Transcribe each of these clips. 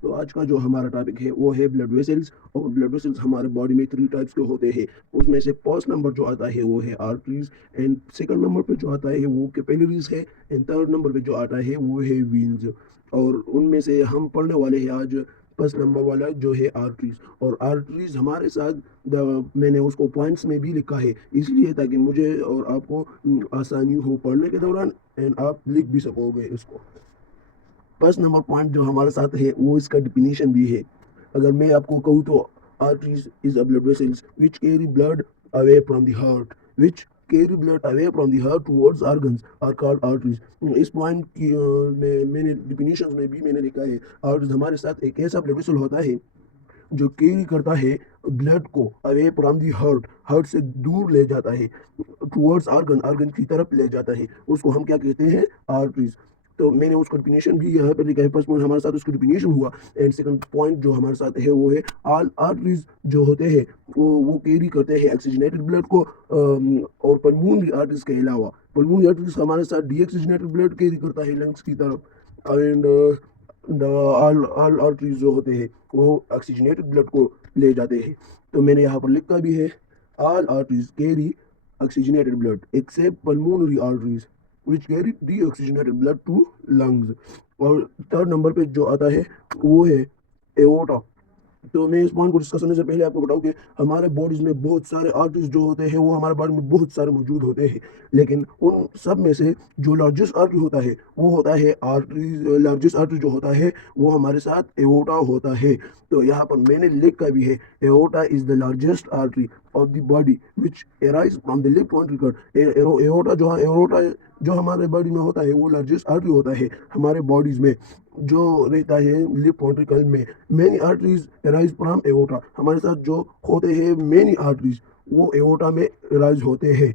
تو آج کا جو ہمارا ٹاپک ہے وہ ہے بلڈ ویسلز. اور بلڈ ویسلز ہمارے باڈی میں 3 ٹائپس کے ہوتے ہیں. اس میں سے فرسٹ نمبر جو آتا ہے وہ ہے آرٹریز. اینڈ سیکنڈ نمبر پہ جو آتا ہے وہ کیپیلریز ہے. اینڈ تھرڈ نمبر پہ جو آتا ہے وہ ہے وینز. اور ان میں سے ہم پڑھنے والے ہیں آج فرسٹ نمبر والا جو ہے آرٹریز. اور آرٹریز ہمارے ساتھ میں نے اس کو پوائنٹس میں بھی لکھا ہے اس لیے تاکہ مجھے اور آپ کو آسانی ہو پڑھنے کے دوران. اینڈ آپ لکھ بھی سکو گے اس کو. فرسٹ نمبر پوائنٹ جو ہمارے ساتھ ہے وہ اس کا ڈیفینیشن بھی ہے. اگر میں آپ کو کہوں تو arteries is a blood vessels which carry blood away from the heart, which carry blood away from the heart towards organs are called arteries. اس پوائنٹ کی میں نے ڈیفینیشن میں بھی میں نے لکھا ہے arteries ہمارے ساتھ ایک ایسا بلڈ ویسل ہوتا ہے جو کیری کرتا ہے بلڈ کو اوے فرام دی ہارٹ سے دور لے جاتا ہے ٹورڈز آرگن کی طرف لے جاتا ہے. اس کو ہم کیا کہتے ہیں؟ آرٹریز. تو میں نے اس کا ڈیفینیشن بھی یہاں پہ لکھا ہے. فرسٹ پوائنٹ ہمارے ساتھ اس کا ڈیفینیشن ہوا. اینڈ سیکنڈ پوائنٹ جو ہمارے ساتھ ہے وہ ہے آل آرٹریز جو ہوتے ہیں وہ کیری کرتے ہیں آکسیجنیٹڈ بلڈ کو. اور پلمونری آرٹریز کے علاوہ پلمونری آرٹریز ہمارے ساتھ ڈی آکسیجنیٹڈ بلڈ کیری کرتا ہے لنگس کی طرف. اینڈ آل آرٹریز جو ہوتے ہیں وہ آکسیجنیٹڈ بلڈ کو لے جاتے ہیں. تو میں نے یہاں پر لکھا بھی ہے all arteries carry oxygenated blood except pulmonary arteries which carry deoxygenated blood to lungs. اور تھرڈ نمبر پہ جو آتا ہے وہ ہے ایورٹا. تو میں اس پوائنٹ کو ڈسکس کرنے سے پہلے آپ کو بتاؤں کہ ہمارے باڈیز میں بہت سارے آرٹریز جو ہوتے ہیں وہ ہمارے باڈی میں بہت سارے موجود ہوتے ہیں. لیکن ان سب میں سے جو لارجسٹ آرٹری ہوتا ہے وہ ہوتا ہے لارجسٹ آرٹری جو ہوتا ہے وہ ہمارے ساتھ ایورٹا ہوتا ہے. تو یہاں پر میں نے لکھا بھی ہے aorta is the largest artery of the body which arise from the left ventricle. Aorta جو ہمارے باڈی میں ہوتا ہے وہ لارجسٹ آرٹری ہوتا ہے ہمارے باڈیز میں جو رہتا ہے لیفٹ ventricle میں. Many arteries rise from aorta. ہمارے ساتھ جو ہوتے ہیں مینی آرٹریز وہ ایورٹا میں رائز ہوتے ہیں.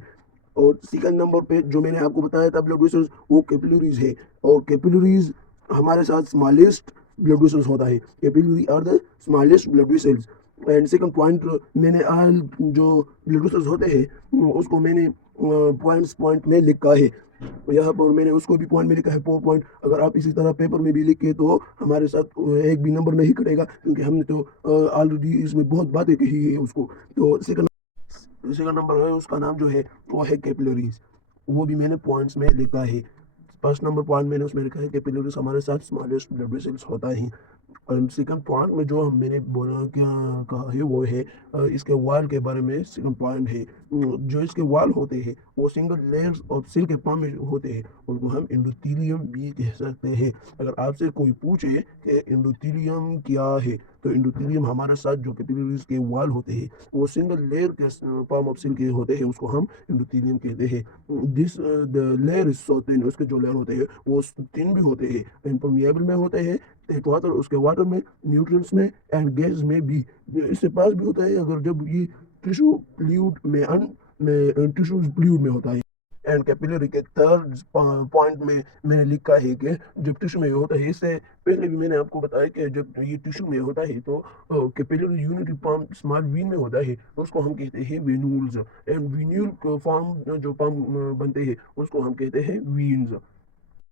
اور سیکنڈ نمبر پہ جو میں نے آپ کو بتایا تھا بلڈ ویسلز وہ کیپیلریز ہے. اور کیپیلریز ہمارے ساتھ اسمالسٹ بلڈ ویسلز ہوتا ہے. Capillary are the smallest blood vessels. And second point میں نے آل جو بلڈ ویسلز ہوتے ہیں اس کو میں نے پوائنٹ میں لکھا ہے. یہاں پر میں نے اس کو بھی پوائنٹ میں لکھا ہے 4 پوائنٹ. اگر آپ اسی طرح پیپر میں بھی لکھے تو ہمارے ساتھ ایک بھی نمبر نہیں کٹے گا کیونکہ ہم نے تو آلریڈی اس میں بہت باتیں کہی ہے اس کو. تو سیکنڈ نمبر ہے اس کا نام جو ہے وہ ہے کیپیلریز. وہ بھی میں نے پوائنٹس میں لکھا ہے. فرسٹ نمبر پوائنٹ میں نے اس میں لکھا ہے کیپیلریز ہمارے ساتھ اسمالسٹ بلڈ ویسلز ہوتا ہے. اور سیکنڈ پوائنٹ میں جو میں نے بولا کیا کہا ہے وہ ہے اس کے وال کے بارے میں. سیکنڈ پوائنٹ ہے جو اس کے وال ہوتے ہیں وہ سنگل لیئرز آف سیل کے فارم میں ہوتے ہیں. ان کو ہم انڈوتھیلیم بھی کہہ سکتے ہیں. اگر آپ سے کوئی پوچھے کہ انڈوتھیلیم کیا ہے تو انڈوتھیلیم ہمارے ساتھ جو کیپیلریز کے وال ہوتے ہیں وہ سنگل لیئر کے فارم آف سیل کے ہوتے ہیں. اس کو ہم انڈوتھیلیم کہتے ہیں. دس لیئر از سو تھن. اس کے جو لیئر ہوتے ہیں وہ تھن بھی ہوتے ہیں. امپرمیبل میں ہوتے ہیں واٹر اس کے واٹر میں نیوٹرنس میں اینڈ گیس میں بھی. اس سے پاس بھی ہوتا ہے اگر جب یہ ٹیشو فلوئڈ میں ہوتا ہے. اینڈ کیپیلری کے تھرڈ پوائنٹ میں نے لکھا ہے کہ جب ٹیشو میں ہوتا ہے. اس سے پہلے بھی میں نے آپ کو بتایا کہ جب یہ ٹیشو میں ہوتا ہے تو کیپیلری یونٹی فارم اسمال وین میں ہوتا ہے. اس کو ہم کہتے ہیں وینولز. اینڈ وینول فارم جو فارم بنتے ہیں اس کو ہم کہتے ہیں وینز.